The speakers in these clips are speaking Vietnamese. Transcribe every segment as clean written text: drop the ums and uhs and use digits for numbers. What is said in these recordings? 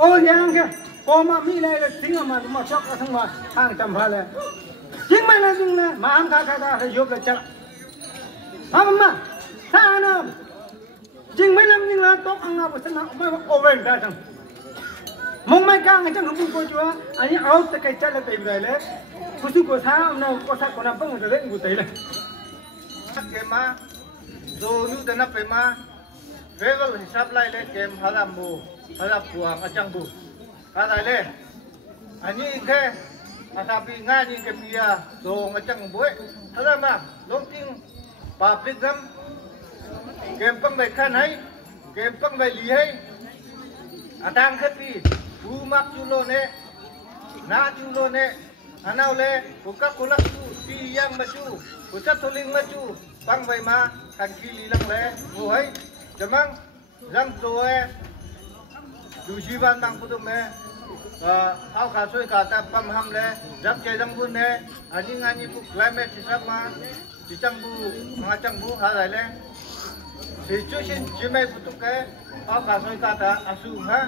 ô nhang kia cô mà mi này là chính mà mà chọc cái thằng mà hàng trăm phá này chính mà là chính là mà ăn khá phải giúp là chắc mà sao nào chính mấy năm nhưng là tốt ăn nào bữa nào mới over ra chẳng mong mai càng ngày chẳng không có chúa anh ấy out cái chân là tìm rồi đấy có sự có sao nào có sao có nằm không rồi đấy ngủ tấy này cái mà rồi như thế nào phải mà về vào sắp lại lên kem haram buang acang bu kata le anh ấy cái tapi ngay như cái bia rồi acang buổi haram mà long tin public gam kem pang bay khan hay kem pang bay li hay atang khati umak chulo ne na chulo ne anau le buka kulak tu ti yang maju buka tuling maju pang bay ma kan kili lang le ngoi jamang rang zoe du jiban mang putum ne hau kha soi ka ta pam ham le jap che jang bun ne ani ngani bu climate hisab ma chang bu ha dai le situation jimai putum ke hau kha soi ka ta asu ha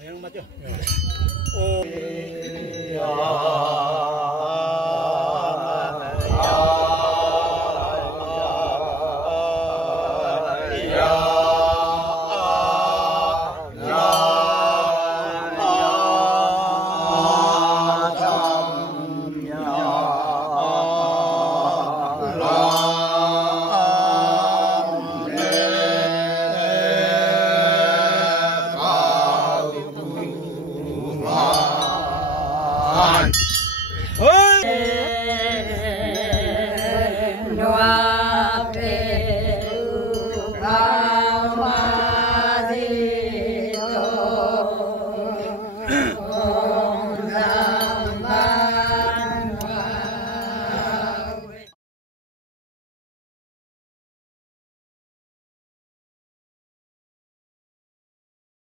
그냥 맞죠? Noah.